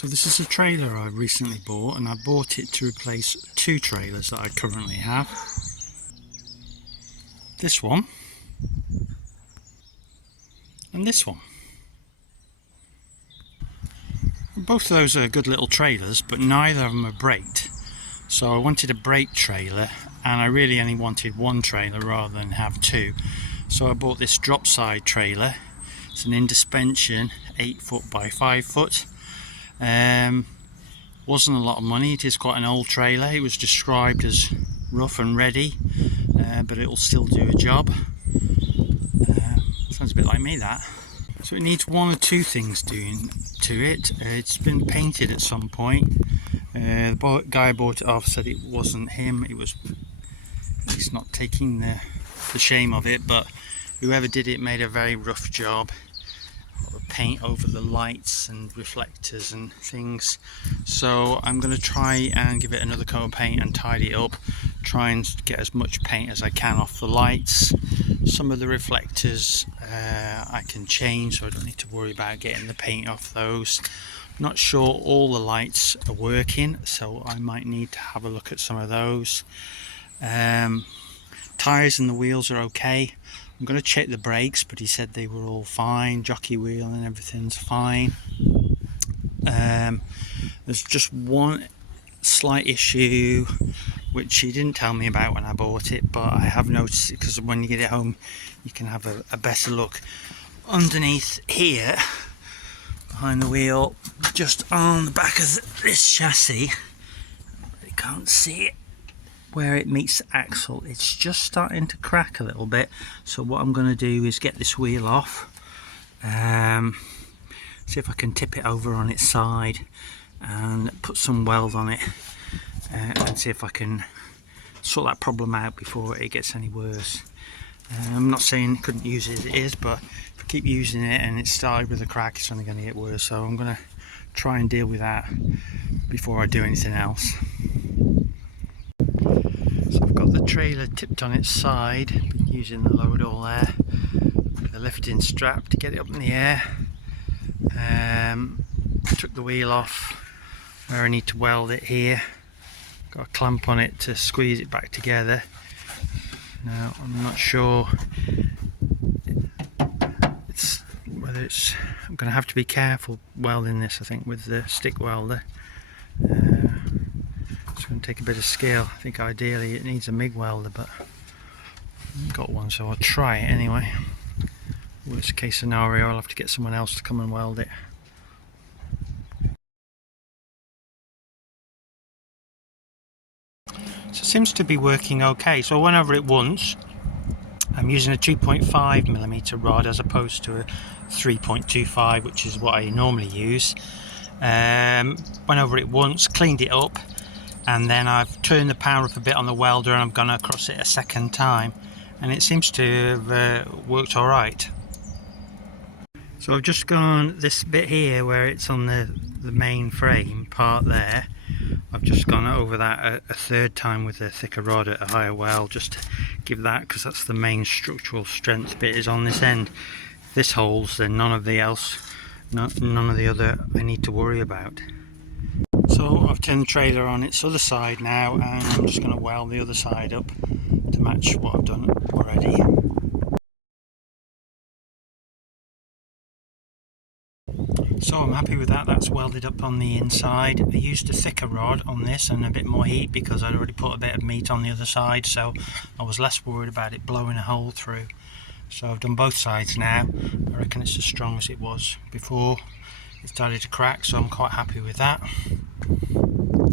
So this is a trailer I recently bought, and I bought it to replace two trailers that I currently have. This one and this one. Both of those are good little trailers, but neither of them are braked. So I wanted a brake trailer, and I really only wanted one trailer rather than have two. So I bought this drop side trailer. It's an in-suspension 8 foot by 5 foot. Wasn't a lot of money. It is quite an old trailer. It was described as rough and ready, but it'll still do a job. Sounds a bit like me, that. So it needs one or two things doing to it. It's been painted at some point. The guy I bought it off said it wasn't him. He's not taking the shame of it, but whoever did it made a very rough job. Paint over the lights and reflectors and things. So I'm going to try and give it another coat of paint and tidy it up. Try and get as much paint as I can off the lights. Some of the reflectors I can change, so I don't need to worry about getting the paint off those. Not sure all the lights are working, so I might need to have a look at some of those. Tyres and the wheels are okay. I'm going to check the brakes, but he said they were all fine. Jockey wheel and everything's fine. There's just one slight issue which he didn't tell me about when I bought it, but I have noticed it because when you get it home you can have a better look. Underneath here, behind the wheel, just on the back of this chassis, you can't see it, where it meets the axle, it's just starting to crack a little bit. So what I'm going to do is get this wheel off, see if I can tip it over on its side and put some weld on it, and see if I can sort that problem out before it gets any worse. I'm not saying I couldn't use it as it is, but if I keep using it and it started with a crack, it's only going to get worse. So I'm going to try and deal with that before I do anything else. So I've got the trailer tipped on its side, been using the load all there with a lifting strap to get it up in the air. Took the wheel off where I need to weld it here. Got a clamp on it to squeeze it back together. Now I'm not sure whether it's, I'm going to have to be careful welding this, I think, with the stick welder. It's going to take a bit of skill. I think ideally it needs a MIG welder, but I haven't got one, so I'll try it anyway. Worst case scenario, I'll have to get someone else to come and weld it. So it seems to be working okay. So I went over it once. I'm using a 2.5mm rod as opposed to a 3.25, which is what I normally use. Went over it once, cleaned it up, and then I've turned the power up a bit on the welder and I've gone across it a second time, and it seems to have worked alright. So I've just gone this bit here where it's on the main frame part there. I've just gone over that a third time with a thicker rod at a higher weld, just to give that, because that's the main structural strength bit is on this end. If this holds, then none of the other I need to worry about. So I've turned the trailer on its other side now, and I'm just going to weld the other side up to match what I've done already. So I'm happy with that. That's welded up on the inside. I used a thicker rod on this and a bit more heat because I'd already put a bit of meat on the other side, so I was less worried about it blowing a hole through. So I've done both sides now. I reckon it's as strong as it was before it started to crack, so I'm quite happy with that. I'm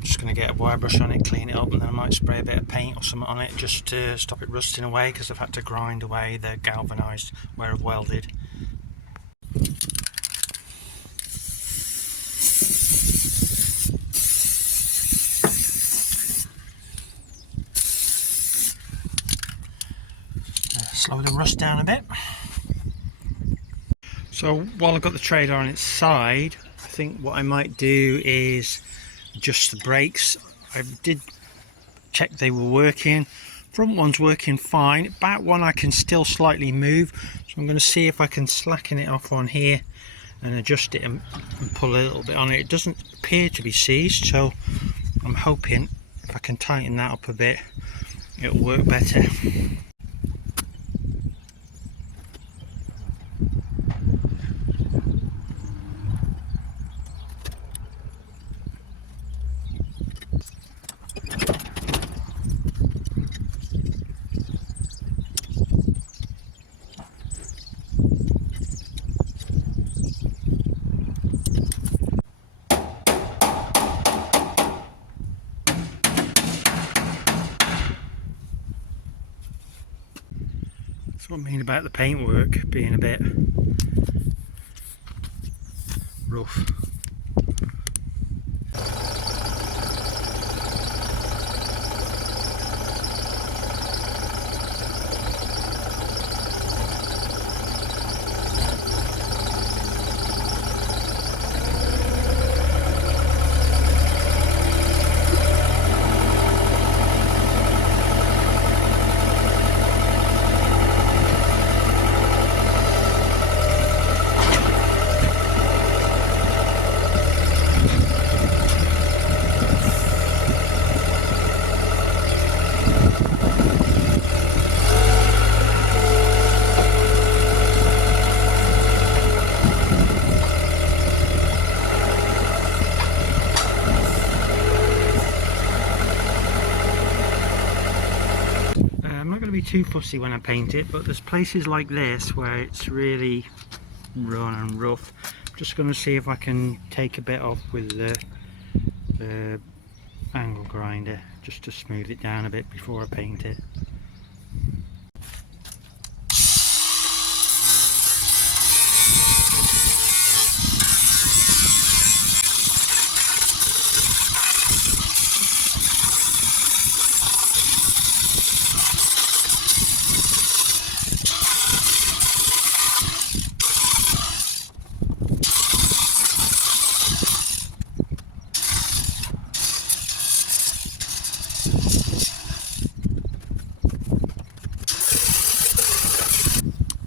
just going to get a wire brush on it, clean it up, and then I might spray a bit of paint or something on it just to stop it rusting away, because I've had to grind away the galvanised where I've welded. Slow the rust down a bit. So while I've got the trailer on its side, I think what I might do is adjust the brakes. I did check they were working. Front one's working fine. Back one I can still slightly move, so I'm going to see if I can slacken it off on here and adjust it and pull a little bit on it. It doesn't appear to be seized, so I'm hoping if I can tighten that up a bit it'll work better. That's what I mean about the paintwork being a bit rough. I'm not going to be too fussy when I paint it, but there's places like this where it's really run and rough. I'm just going to see if I can take a bit off with the angle grinder just to smooth it down a bit before I paint it.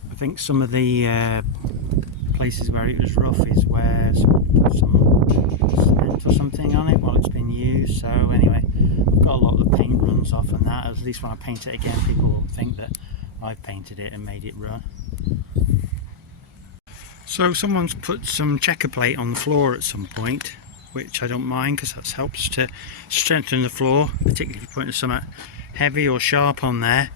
I think some of the places where it was rough is where someone put some cement or something on it while it's been used. So anyway, I've got a lot of the paint runs off and that. At least when I paint it again, people will think that I've painted it and made it run. So someone's put some checker plate on the floor at some point, which I don't mind because that helps to strengthen the floor, particularly if you're putting something heavy or sharp on there.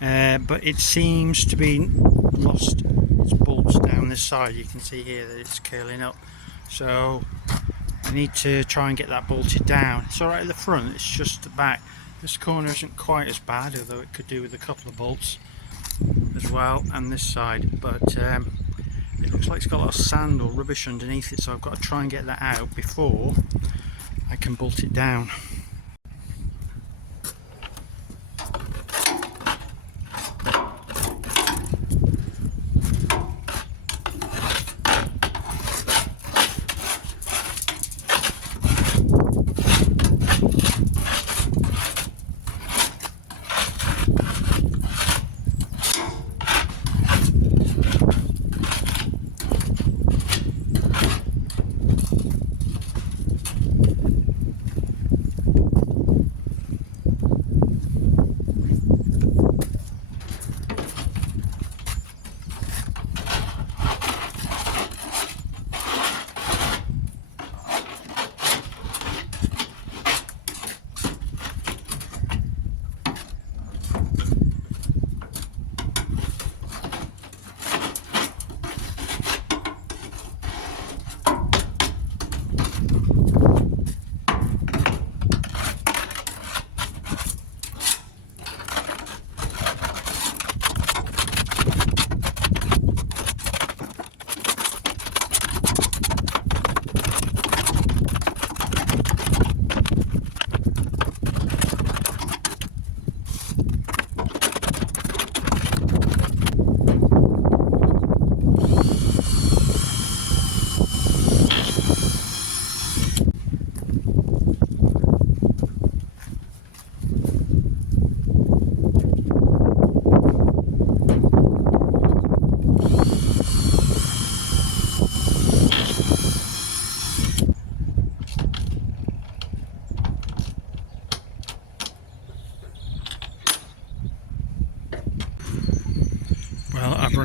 But it seems to be lost its bolts down this side. You can see here that it's curling up, so I need to try and get that bolted down. It's alright at the front, it's just the back. This corner isn't quite as bad, although it could do with a couple of bolts as well, and this side, but it looks like it's got a lot of sand or rubbish underneath it, so I've got to try and get that out before I can bolt it down.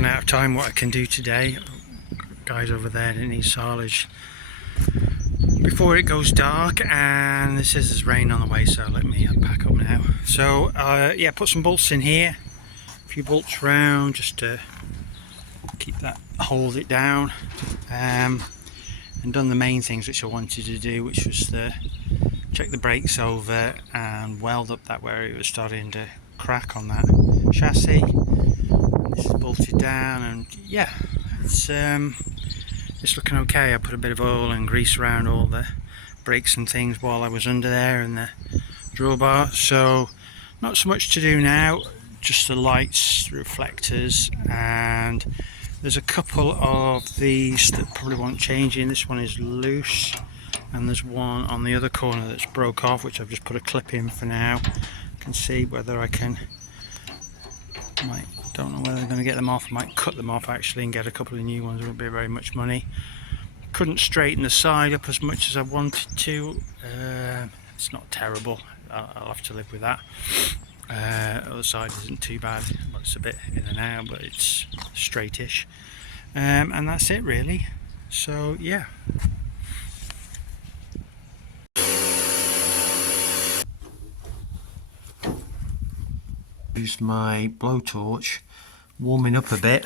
out of time what I can do today. Guys over there that need silage before it goes dark, and this says there's rain on the way, so let me pack up now. So yeah, put some bolts in here, a few bolts round just to keep that, hold it down, and done the main things which I wanted to do, which was to check the brakes over and weld up that where it was starting to crack on that chassis. This is bolted down, and yeah, it's looking okay. I put a bit of oil and grease around all the brakes and things while I was under there, and the drawbar. So not so much to do now, just the lights, reflectors, and there's a couple of these that probably want changing. This one is loose, and there's one on the other corner that's broke off, which I've just put a clip in for now. I can see whether I can, don't know whether I'm going to get them off. I might cut them off actually and get a couple of new ones. It won't be very much money. Couldn't straighten the side up as much as I wanted to. It's not terrible, I'll have to live with that. Other side isn't too bad, but it's a bit in and out, but it's straightish. And that's it really. So yeah. Used my blowtorch, warming up a bit.